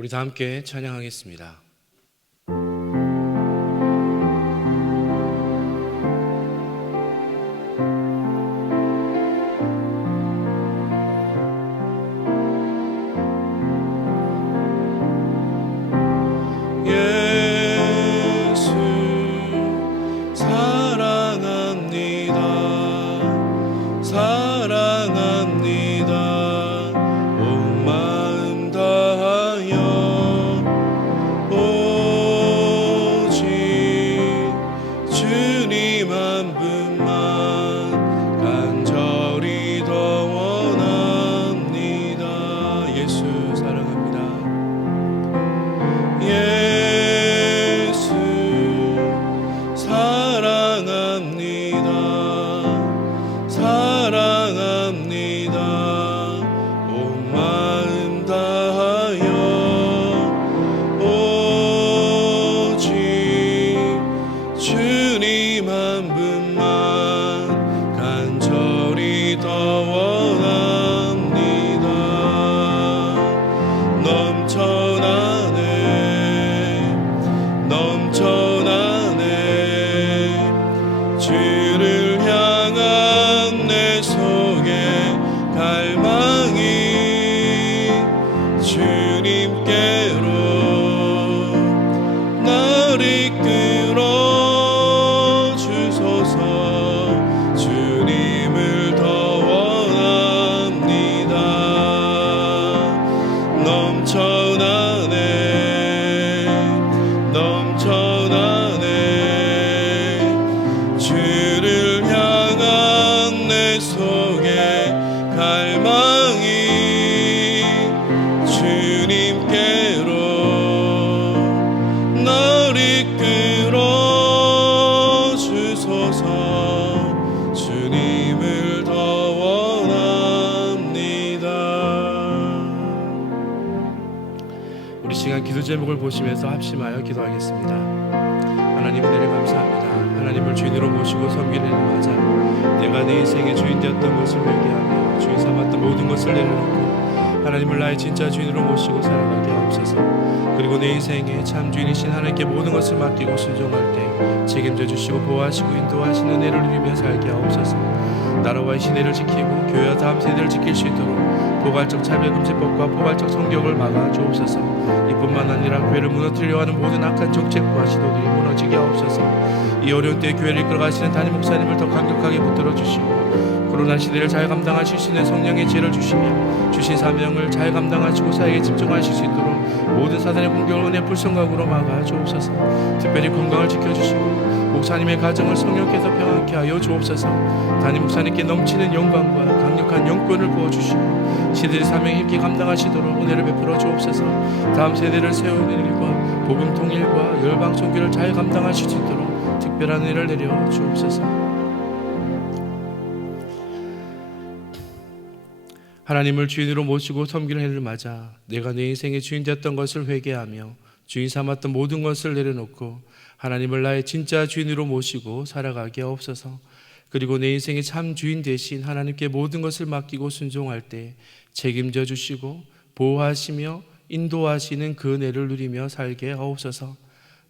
우리 다 함께 찬양하겠습니다. 기도 제목을 보시면서 합심하여 기도하겠습니다. 하나님 은혜를 감사합니다. 하나님을 주인으로 모시고 섬기는 일 맞아 내가 내 인생의 주인 되었던 것을 회개하며 주인 삼았던 모든 것을 내려놓고 하나님을 나의 진짜 주인으로 모시고 살아가게 하옵소서. 그리고 내 인생의 참 주인이신 하나님께 모든 것을 맡기고 순종할 때 책임져 주시고 보호하시고 인도하시는 은혜를 누리며 살게 하옵소서. 나라와 이 시대를 지키고 교회와 다음 세대를 지킬 수 있도록 포괄적 차별금지법과 포괄적 성격을 막아 주옵소서. 이뿐만 아니라 교회를 무너뜨리려 하는 모든 악한 정책과 시도들이 무너지게 하옵소서. 이 어려운 때에 교회를 이끌어가시는 담임 목사님을 더 강력하게 붙들어 주시고 코로나 시대를 잘 감당하실 수 있는 성령의 지혜를 주시며 주신 사명을 잘 감당하시고 사역에 집중하실 수 있도록 모든 사단의 공격을 은혜 불성각으로 막아 주옵소서. 특별히 건강을 지켜주시고 목사님의 가정을 성령께서 평안케 하여 주옵소서. 담임 목사님께 넘치는 영광과 강력한 영권을 부어주시고 시대의 사명을 힘께 감당하시도록 은혜를 베풀어 주옵소서. 다음 세대를 세우는 일과 복음 통일과 열방 선교를 잘 감당하실 수 있도록 특별한 은혜를 내려 주옵소서. 하나님을 주인으로 모시고 섬기는 해를 맞아 내가 내 인생의 주인 되었던 것을 회개하며 주인 삼았던 모든 것을 내려놓고 하나님을 나의 진짜 주인으로 모시고 살아가게 하옵소서. 그리고 내 인생의 참 주인 대신 하나님께 모든 것을 맡기고 순종할 때 책임져 주시고 보호하시며 인도하시는 그 은혜를 누리며 살게 하옵소서.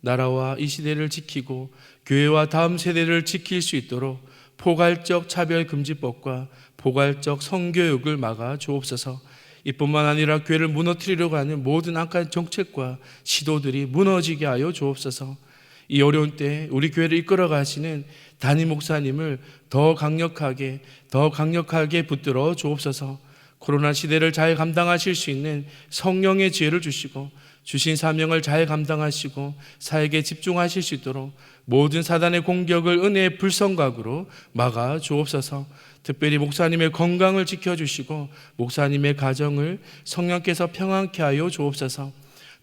나라와 이 시대를 지키고 교회와 다음 세대를 지킬 수 있도록 포괄적 차별금지법과 포괄적 성교육을 막아 주옵소서. 이뿐만 아니라 교회를 무너뜨리려고 하는 모든 악한 정책과 시도들이 무너지게 하여 주옵소서. 이 어려운 때 우리 교회를 이끌어 가시는 담임 목사님을 더 강력하게 붙들어 주옵소서. 코로나 시대를 잘 감당하실 수 있는 성령의 지혜를 주시고 주신 사명을 잘 감당하시고 사역에 집중하실 수 있도록 모든 사단의 공격을 은혜의 불성각으로 막아 주옵소서. 특별히 목사님의 건강을 지켜주시고 목사님의 가정을 성령께서 평안케 하여 주옵소서.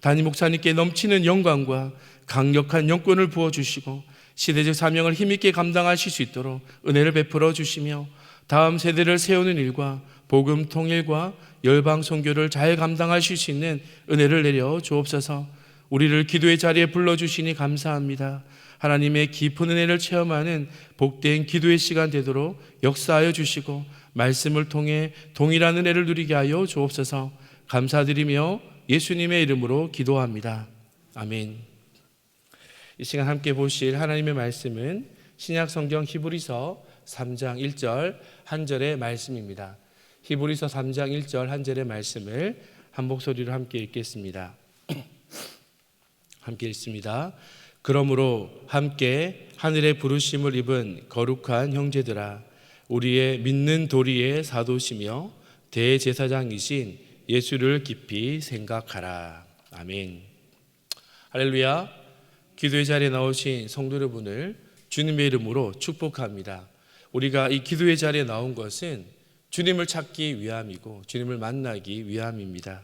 담임 목사님께 넘치는 영광과 강력한 영권을 부어주시고 시대적 사명을 힘있게 감당하실 수 있도록 은혜를 베풀어 주시며 다음 세대를 세우는 일과 복음 통일과 열방 선교를 잘 감당하실 수 있는 은혜를 내려 주옵소서. 우리를 기도의 자리에 불러주시니 감사합니다. 하나님의 깊은 은혜를 체험하는 복된 기도의 시간 되도록 역사하여 주시고 말씀을 통해 동일한 은혜를 누리게 하여 주옵소서. 감사드리며 예수님의 이름으로 기도합니다. 아멘. 이 시간 함께 보실 하나님의 말씀은 신약 성경 히브리서 3장 1절 한 절의 말씀입니다. 히브리서 3장 1절 한 절의 말씀을 한 목소리로 함께 읽겠습니다. 함께 읽습니다. 그러므로 함께 하늘의 부르심을 입은 거룩한 형제들아, 우리의 믿는 도리의 사도시며 대제사장이신 예수를 깊이 생각하라. 아멘. 할렐루야. 기도의 자리에 나오신 성도 여러분을 주님의 이름으로 축복합니다. 우리가 이 기도의 자리에 나온 것은 주님을 찾기 위함이고 주님을 만나기 위함입니다.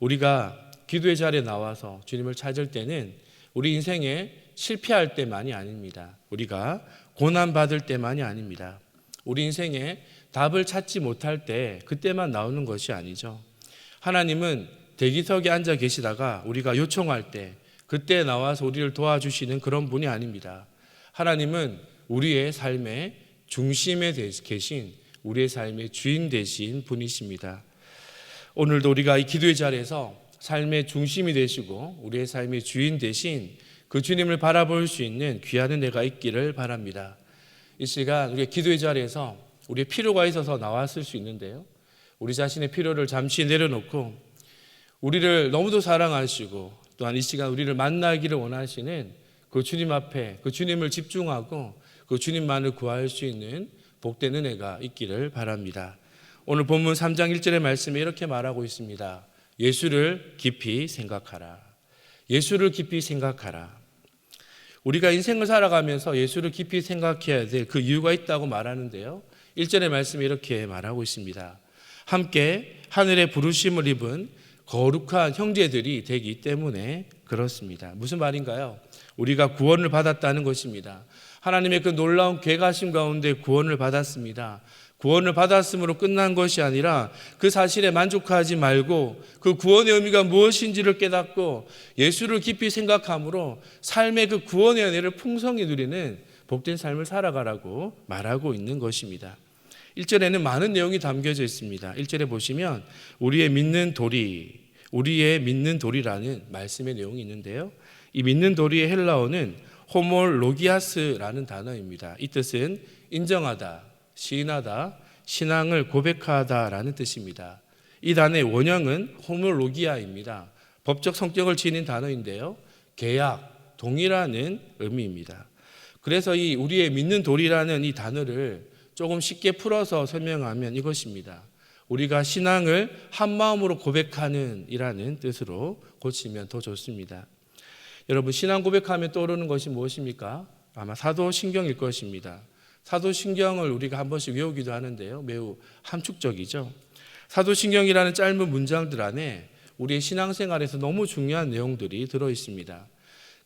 우리가 기도의 자리에 나와서 주님을 찾을 때는 우리 인생에 실패할 때만이 아닙니다. 우리가 고난받을 때만이 아닙니다. 우리 인생에 답을 찾지 못할 때 그때만 나오는 것이 아니죠. 하나님은 대기석에 앉아 계시다가 우리가 요청할 때 그때 나와서 우리를 도와주시는 그런 분이 아닙니다. 하나님은 우리의 삶의 중심에 계신 우리의 삶의 주인 되신 분이십니다. 오늘도 우리가 이 기도의 자리에서 삶의 중심이 되시고 우리의 삶의 주인 되신 그 주님을 바라볼 수 있는 귀한 은혜가 있기를 바랍니다. 이 시간 우리가 기도의 자리에서 우리의 필요가 있어서 나왔을 수 있는데요, 우리 자신의 필요를 잠시 내려놓고 우리를 너무도 사랑하시고 또한 이 시간 우리를 만나기를 원하시는 그 주님 앞에 그 주님을 집중하고 그 주님만을 구할 수 있는 복된 은혜가 있기를 바랍니다. 오늘 본문 3장 1절의 말씀에 이렇게 말하고 있습니다. 예수를 깊이 생각하라. 예수를 깊이 생각하라. 우리가 인생을 살아가면서 예수를 깊이 생각해야 될 그 이유가 있다고 말하는데요, 1절의 말씀에 이렇게 말하고 있습니다. 함께 하늘의 부르심을 입은 거룩한 형제들이 되기 때문에 그렇습니다. 무슨 말인가요? 우리가 구원을 받았다는 것입니다. 하나님의 그 놀라운 계가심 가운데 구원을 받았습니다. 구원을 받았음으로 끝난 것이 아니라 그 사실에 만족하지 말고 그 구원의 의미가 무엇인지를 깨닫고 예수를 깊이 생각함으로 삶의 그 구원의 은혜를 풍성히 누리는 복된 삶을 살아가라고 말하고 있는 것입니다. 1절에는 많은 내용이 담겨져 있습니다. 1절에 보시면 우리의 믿는 도리라는 말씀의 내용이 있는데요, 이 믿는 도리의 헬라어는 호몰로기아스라는 단어입니다. 이 뜻은 인정하다, 시인하다, 신앙을 고백하다라는 뜻입니다. 이 단어의 원형은 호모로기아입니다. 법적 성격을 지닌 단어인데요. 계약, 동의라는 의미입니다. 그래서 이 우리의 믿는 도리라는 이 단어를 조금 쉽게 풀어서 설명하면 이것입니다. 우리가 신앙을 한 마음으로 고백하는 이라는 뜻으로 고치면 더 좋습니다. 여러분, 신앙 고백하면 떠오르는 것이 무엇입니까? 아마 사도신경일 것입니다. 사도신경을 우리가 한 번씩 외우기도 하는데요. 매우 함축적이죠. 사도신경이라는 짧은 문장들 안에 우리의 신앙생활에서 너무 중요한 내용들이 들어있습니다.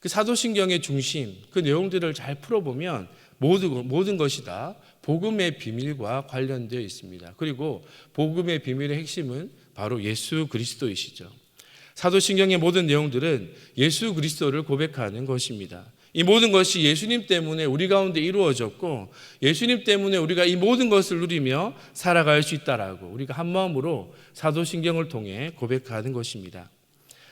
그 사도신경의 중심, 그 내용들을 잘 풀어보면 모든 것이 다 복음의 비밀과 관련되어 있습니다. 그리고 복음의 비밀의 핵심은 바로 예수 그리스도이시죠. 사도신경의 모든 내용들은 예수 그리스도를 고백하는 것입니다. 이 모든 것이 예수님 때문에 우리 가운데 이루어졌고 예수님 때문에 우리가 이 모든 것을 누리며 살아갈 수 있다라고 우리가 한 마음으로 사도신경을 통해 고백하는 것입니다.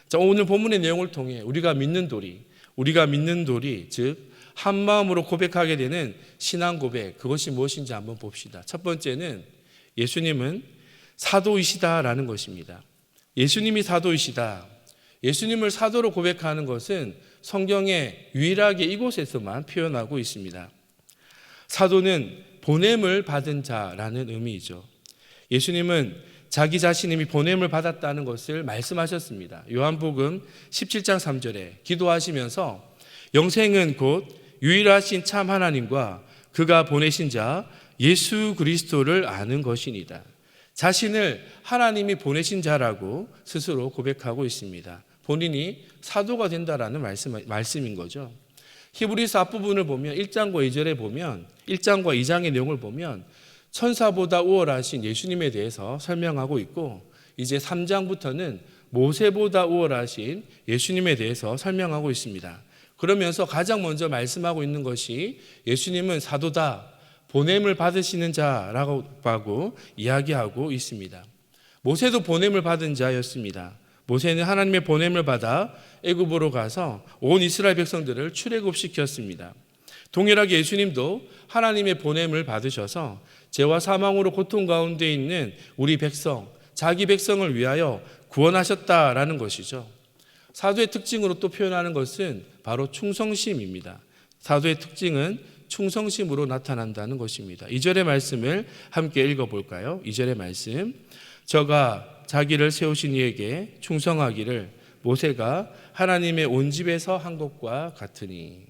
자, 오늘 본문의 내용을 통해 우리가 믿는 도리, 즉 한 마음으로 고백하게 되는 신앙 고백, 그것이 무엇인지 한번 봅시다. 첫 번째는 예수님은 사도이시다라는 것입니다. 예수님이 사도이시다. 예수님을 사도로 고백하는 것은 성경에 유일하게 이곳에서만 표현하고 있습니다. 사도는 보냄을 받은 자라는 의미이죠. 예수님은 자기 자신이 보냄을 받았다는 것을 말씀하셨습니다. 요한복음 17장 3절에 기도하시면서 영생은 곧 유일하신 참 하나님과 그가 보내신 자 예수 그리스도를 아는 것이니이다. 자신을 하나님이 보내신 자라고 스스로 고백하고 있습니다. 본인이 사도가 된다라는 말씀인 거죠. 히브리서 앞부분을 보면 1장과 2절에 보면 1장과 2장의 내용을 보면 천사보다 우월하신 예수님에 대해서 설명하고 있고 이제 3장부터는 모세보다 우월하신 예수님에 대해서 설명하고 있습니다. 그러면서 가장 먼저 말씀하고 있는 것이 예수님은 사도다, 보냄을 받으시는 자라고 하고 이야기하고 있습니다. 모세도 보냄을 받은 자였습니다. 모세는 하나님의 보냄을 받아 애굽으로 가서 온 이스라엘 백성들을 출애굽시켰습니다. 동일하게 예수님도 하나님의 보냄을 받으셔서 죄와 사망으로 고통 가운데 있는 우리 백성, 자기 백성을 위하여 구원하셨다라는 것이죠. 사도의 특징으로 또 표현하는 것은 바로 충성심입니다. 사도의 특징은 충성심으로 나타난다는 것입니다. 2절의 말씀을 함께 읽어볼까요? 2절의 말씀. 저가 자기를 세우신 이에게 충성하기를 모세가 하나님의 온 집에서 한 것과 같으니.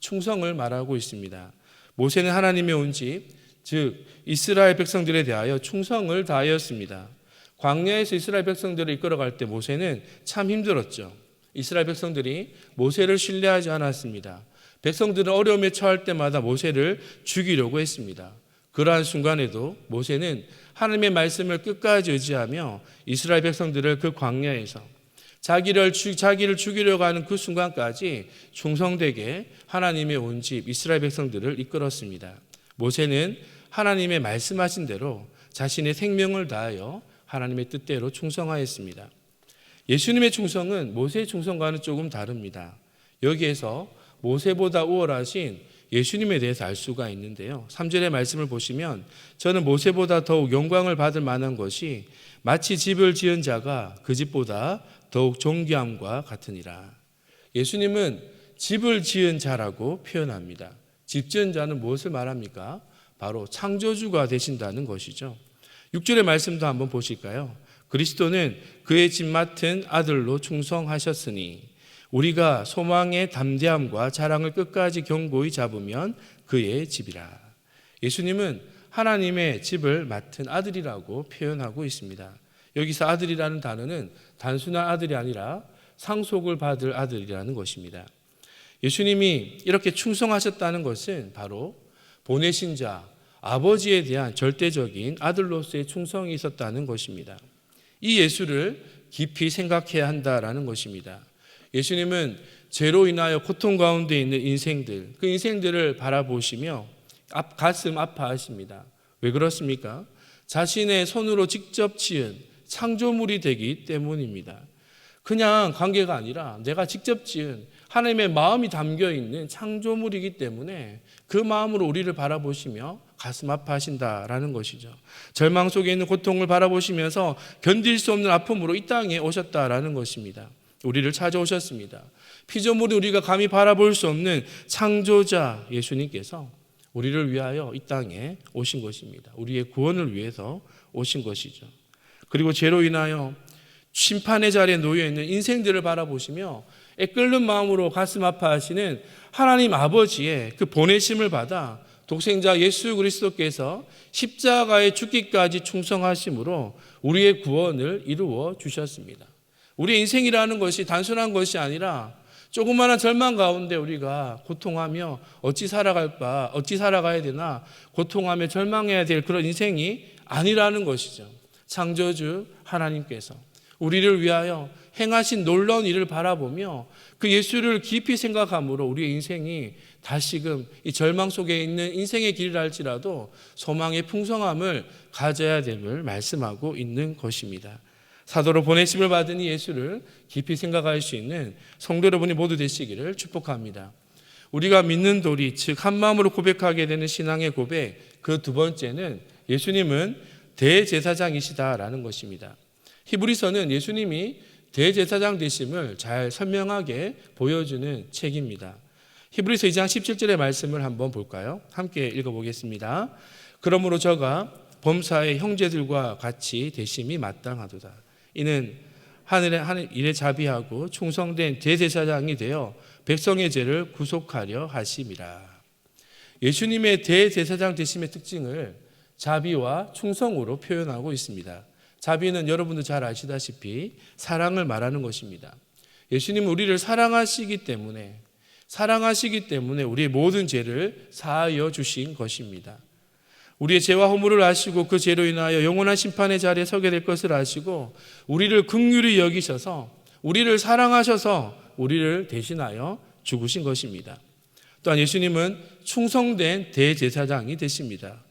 충성을 말하고 있습니다. 모세는 하나님의 온 집, 즉 이스라엘 백성들에 대하여 충성을 다하였습니다. 광야에서 이스라엘 백성들을 이끌어갈 때 모세는 참 힘들었죠. 이스라엘 백성들이 모세를 신뢰하지 않았습니다. 백성들은 어려움에 처할 때마다 모세를 죽이려고 했습니다. 그러한 순간에도 모세는 하나님의 말씀을 끝까지 의지하며 이스라엘 백성들을 그 광야에서 자기를 죽이려고 하는 그 순간까지 충성되게 하나님의 온 집 이스라엘 백성들을 이끌었습니다. 모세는 하나님의 말씀하신 대로 자신의 생명을 다하여 하나님의 뜻대로 충성하였습니다. 예수님의 충성은 모세의 충성과는 조금 다릅니다. 여기에서 모세보다 우월하신 예수님에 대해서 알 수가 있는데요. 3절의 말씀을 보시면 저는 모세보다 더욱 영광을 받을 만한 것이 마치 집을 지은 자가 그 집보다 더욱 존귀함과 같으니라. 예수님은 집을 지은 자라고 표현합니다. 집 지은 자는 무엇을 말합니까? 바로 창조주가 되신다는 것이죠. 6절의 말씀도 한번 보실까요? 그리스도는 그의 집 맡은 아들로 충성하셨으니 우리가 소망의 담대함과 자랑을 끝까지 견고히 잡으면 그의 집이라. 예수님은 하나님의 집을 맡은 아들이라고 표현하고 있습니다. 여기서 아들이라는 단어는 단순한 아들이 아니라 상속을 받을 아들이라는 것입니다. 예수님이 이렇게 충성하셨다는 것은 바로 보내신 자, 아버지에 대한 절대적인 아들로서의 충성이 있었다는 것입니다. 이 예수를 깊이 생각해야 한다라는 것입니다. 예수님은 죄로 인하여 고통 가운데 있는 인생들, 그 인생들을 바라보시며 가슴 아파하십니다. 왜 그렇습니까? 자신의 손으로 직접 지은 창조물이 되기 때문입니다. 그냥 관계가 아니라 내가 직접 지은 하나님의 마음이 담겨 있는 창조물이기 때문에 그 마음으로 우리를 바라보시며 가슴 아파하신다라는 것이죠. 절망 속에 있는 고통을 바라보시면서 견딜 수 없는 아픔으로 이 땅에 오셨다라는 것입니다. 우리를 찾아오셨습니다. 피조물이 우리가 감히 바라볼 수 없는 창조자 예수님께서 우리를 위하여 이 땅에 오신 것입니다. 우리의 구원을 위해서 오신 것이죠. 그리고 죄로 인하여 심판의 자리에 놓여 있는 인생들을 바라보시며 애끓는 마음으로 가슴 아파하시는 하나님 아버지의 그 보내심을 받아 독생자 예수 그리스도께서 십자가에 죽기까지 충성하심으로 우리의 구원을 이루어 주셨습니다. 우리의 인생이라는 것이 단순한 것이 아니라 조그마한 절망 가운데 우리가 고통하며 어찌 살아가야 되나 고통하며 절망해야 될 그런 인생이 아니라는 것이죠. 창조주 하나님께서 우리를 위하여 행하신 놀라운 일을 바라보며 그 예수를 깊이 생각함으로 우리의 인생이 다시금 이 절망 속에 있는 인생의 길이라 할지라도 소망의 풍성함을 가져야 됨을 말씀하고 있는 것입니다. 사도로 보내심을 받은 이 예수를 깊이 생각할 수 있는 성도 여러분이 모두 되시기를 축복합니다. 우리가 믿는 도리, 즉 한마음으로 고백하게 되는 신앙의 고백, 그 두 번째는 예수님은 대제사장이시다라는 것입니다. 히브리서는 예수님이 대제사장 되심을 잘 선명하게 보여주는 책입니다. 히브리서 2장 17절의 말씀을 한번 볼까요? 함께 읽어보겠습니다. 그러므로 저가 범사의 형제들과 같이 되심이 마땅하도다. 이는 하늘의 일에 자비하고 충성된 대제사장이 되어 백성의 죄를 구속하려 하심이라. 예수님의 대제사장 되심의 특징을 자비와 충성으로 표현하고 있습니다. 자비는 여러분도 잘 아시다시피 사랑을 말하는 것입니다. 예수님은 우리를 사랑하시기 때문에 우리의 모든 죄를 사하여 주신 것입니다. 우리의 죄와 허물을 아시고 그 죄로 인하여 영원한 심판의 자리에 서게 될 것을 아시고 우리를 긍휼히 여기셔서 우리를 사랑하셔서 우리를 대신하여 죽으신 것입니다. 또한 예수님은 충성된 대제사장이 되십니다.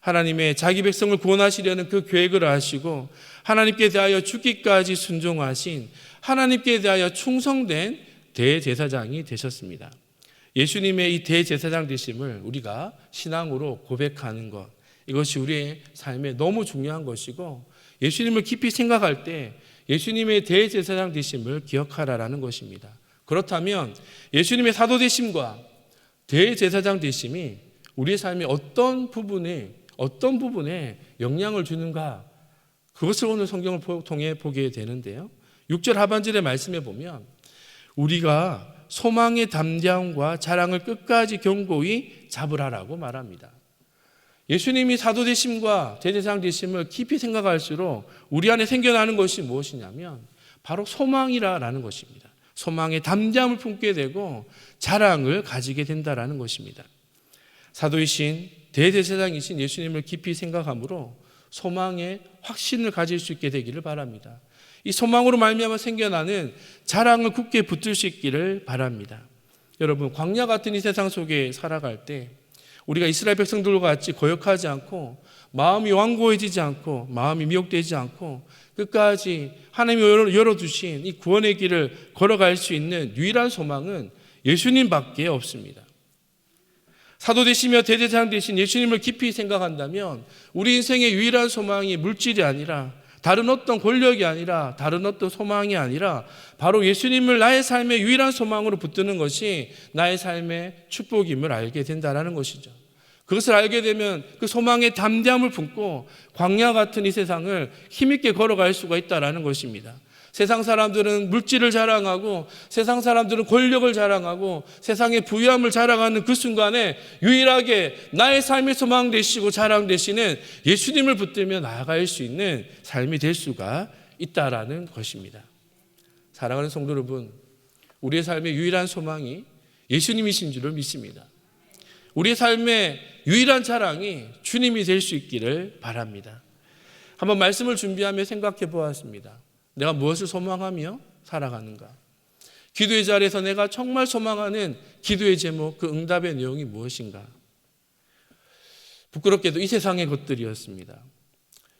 하나님의 자기 백성을 구원하시려는 그 계획을 아시고 하나님께 대하여 죽기까지 순종하신 하나님께 대하여 충성된 대제사장이 되셨습니다. 예수님의 이 대제사장 되심을 우리가 신앙으로 고백하는 것, 이것이 우리의 삶에 너무 중요한 것이고 예수님을 깊이 생각할 때 예수님의 대제사장 되심을 기억하라라는 것입니다. 그렇다면 예수님의 사도 되심과 대제사장 되심이 우리의 삶의 어떤 부분에 영향을 주는가, 그것을 오늘 성경을 통해 보게 되는데요. 6절 하반절의 말씀에 보면 우리가 소망의 담대함과 자랑을 끝까지 견고히 잡으라라고 말합니다. 예수님이 사도 되심과 대제사장 되심을 깊이 생각할수록 우리 안에 생겨나는 것이 무엇이냐면 바로 소망이라는 것입니다. 소망의 담대함을 품게 되고 자랑을 가지게 된다라는 것입니다. 사도이신 대제사장이신 예수님을 깊이 생각함으로 소망의 확신을 가질 수 있게 되기를 바랍니다. 이 소망으로 말미암아 생겨나는 자랑을 굳게 붙들 수 있기를 바랍니다. 여러분, 광야 같은 이 세상 속에 살아갈 때 우리가 이스라엘 백성들과 같이 거역하지 않고 마음이 완고해지지 않고 마음이 미혹되지 않고 끝까지 하나님이 열어두신 이 구원의 길을 걸어갈 수 있는 유일한 소망은 예수님밖에 없습니다. 사도 되시며 대제사장 되신 예수님을 깊이 생각한다면 우리 인생의 유일한 소망이 물질이 아니라 다른 어떤 권력이 아니라 다른 어떤 소망이 아니라 바로 예수님을 나의 삶의 유일한 소망으로 붙드는 것이 나의 삶의 축복임을 알게 된다는 것이죠. 그것을 알게 되면 그 소망의 담대함을 품고 광야 같은 이 세상을 힘있게 걸어갈 수가 있다는 것입니다. 세상 사람들은 물질을 자랑하고 세상 사람들은 권력을 자랑하고 세상의 부유함을 자랑하는 그 순간에 유일하게 나의 삶의 소망 되시고 자랑 되시는 예수님을 붙들며 나아갈 수 있는 삶이 될 수가 있다라는 것입니다. 사랑하는 성도 여러분, 우리의 삶의 유일한 소망이 예수님이신 줄을 믿습니다. 우리의 삶의 유일한 자랑이 주님이 될 수 있기를 바랍니다. 한번 말씀을 준비하며 생각해 보았습니다. 내가 무엇을 소망하며 살아가는가? 기도의 자리에서 내가 정말 소망하는 기도의 제목, 그 응답의 내용이 무엇인가? 부끄럽게도 이 세상의 것들이었습니다.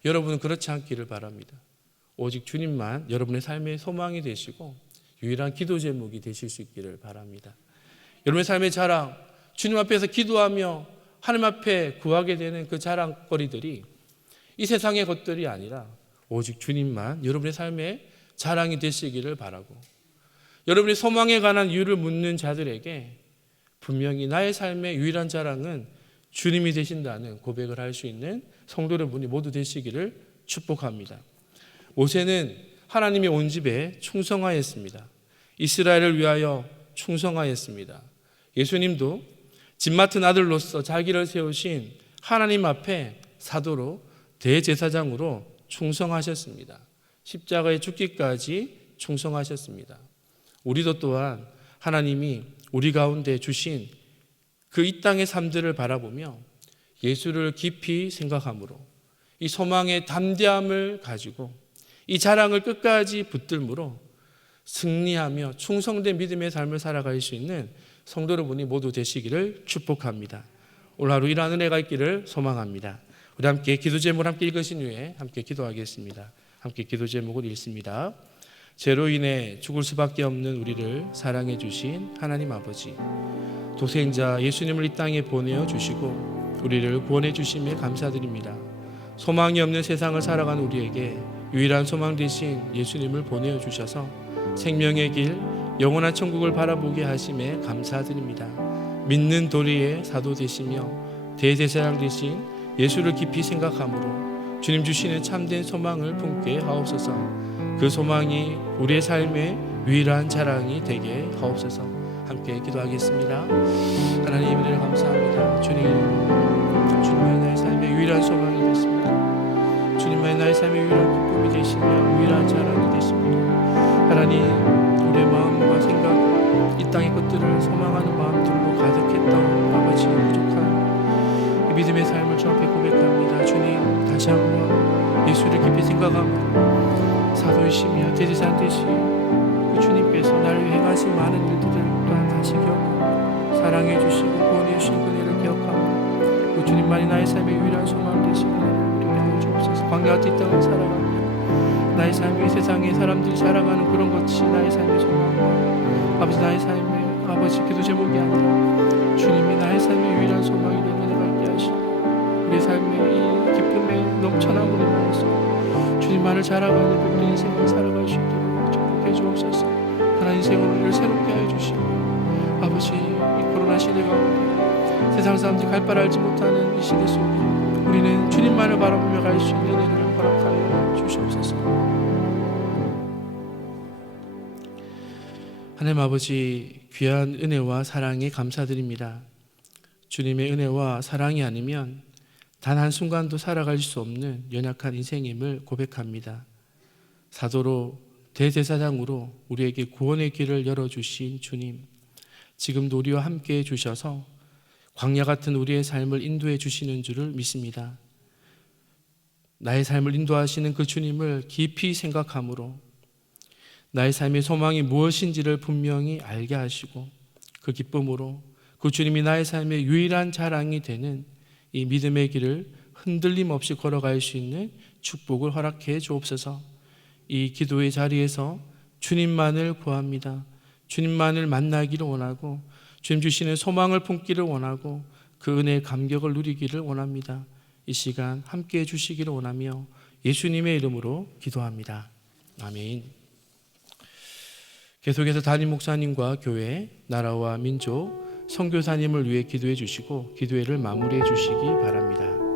여러분은 그렇지 않기를 바랍니다. 오직 주님만 여러분의 삶의 소망이 되시고 유일한 기도 제목이 되실 수 있기를 바랍니다. 여러분의 삶의 자랑, 주님 앞에서 기도하며 하나님 앞에 구하게 되는 그 자랑거리들이 이 세상의 것들이 아니라 오직 주님만 여러분의 삶의 자랑이 되시기를 바라고, 여러분의 소망에 관한 이유를 묻는 자들에게 분명히 나의 삶의 유일한 자랑은 주님이 되신다는 고백을 할 수 있는 성도 여러분이 모두 되시기를 축복합니다. 모세는 하나님이 온 집에 충성하였습니다. 이스라엘을 위하여 충성하였습니다. 예수님도 집 맡은 아들로서 자기를 세우신 하나님 앞에 사도로 대제사장으로 충성하셨습니다. 십자가에 죽기까지 충성하셨습니다. 우리도 또한 하나님이 우리 가운데 주신 그 이 땅의 삶들을 바라보며 예수를 깊이 생각함으로 이 소망의 담대함을 가지고 이 자랑을 끝까지 붙들므로 승리하며 충성된 믿음의 삶을 살아갈 수 있는 성도 여러분이 모두 되시기를 축복합니다. 오늘 하루 이러한 은혜가 있기를 소망합니다. 우리 함께 기도 제목을 함께 읽으신 후에 함께 기도하겠습니다. 함께 기도 제목을 읽습니다. 죄로 인해 죽을 수밖에 없는 우리를 사랑해 주신 하나님 아버지, 독생자 예수님을 이 땅에 보내어 주시고 우리를 구원해 주심에 감사드립니다. 소망이 없는 세상을 살아가는 우리에게 유일한 소망 되신 예수님을 보내어 주셔서 생명의 길, 영원한 천국을 바라보게 하심에 감사드립니다. 믿는 도리의 사도 되시며 대제사장 되신 예수를 깊이 생각함으로 주님 주시는 참된 소망을 품게 하옵소서. 그 소망이 우리의 삶의 유일한 자랑이 되게 하옵소서. 함께 기도하겠습니다. 하나님 은혜를 감사합니다. 주님만이 나의 삶의 유일한 소망이 되십니다. 주님만이 나의 삶의 유일한 기쁨이 되시며 유일한 자랑이 되십니다. 하나님, 우리의 마음과 생각, 이 땅의 것들을 소망하는 마음들로 가득했던 아버지 부족한 이 믿음의 삶을 주 앞에 고백합니다. 주님, 다시 한번 예수를 깊이 생각하며 사도이시며 대제사장 되신 그 주님께서 나를 위해 행하신 많은 일들을 또한 다시 기억하고 사랑해 주시고 구원해 주신 은혜를 기억하고 그 주님만이 나의 삶의 유일한 소망 되시는 은혜를 누리게 하여 주옵소서. 광야 같은 이 땅을 살아가며 나의 삶이 세상의 사람들이 살아가는 그런 것이 나의 삶의 소망과 아버지 나의 삶의 아버지 기도 제목이 아니라 주님이 나의 삶의 유일한 소망이 되는 은혜가 있게 하시고 우리의 삶의 이 기쁨의 넘쳐남으로 인하여서 주님만을 자랑하는 복된 인생을 살아갈 수 있도록 축복해 주옵소서. 그러나 인생을 우리를 새롭게 하여 주시고 아버지 이 코로나 시대 가운데 세상 사람들이 갈 바를 알지 못하는 이 시대 속에 우리는 주님만을 바라보며 갈 수 있는 은혜를 허락하여 주시옵소서. 하나님 아버지, 귀한 은혜와 사랑에 감사드립니다. 주님의 은혜와 사랑이 아니면 단 한순간도 살아갈 수 없는 연약한 인생임을 고백합니다. 사도로 대제사장으로 우리에게 구원의 길을 열어주신 주님, 지금도 우리와 함께 해주셔서 광야 같은 우리의 삶을 인도해 주시는 줄을 믿습니다. 나의 삶을 인도하시는 그 주님을 깊이 생각함으로 나의 삶의 소망이 무엇인지를 분명히 알게 하시고 그 기쁨으로 그 주님이 나의 삶의 유일한 자랑이 되는 이 믿음의 길을 흔들림 없이 걸어갈 수 있는 축복을 허락해 주옵소서. 이 기도의 자리에서 주님만을 구합니다. 주님만을 만나기를 원하고 주님 주시는 소망을 품기를 원하고 그 은혜의 감격을 누리기를 원합니다. 이 시간 함께해 주시기를 원하며 예수님의 이름으로 기도합니다. 아멘. 계속해서 담임 목사님과 교회, 나라와 민족, 선교사님을 위해 기도해 주시고 기도회를 마무리해 주시기 바랍니다.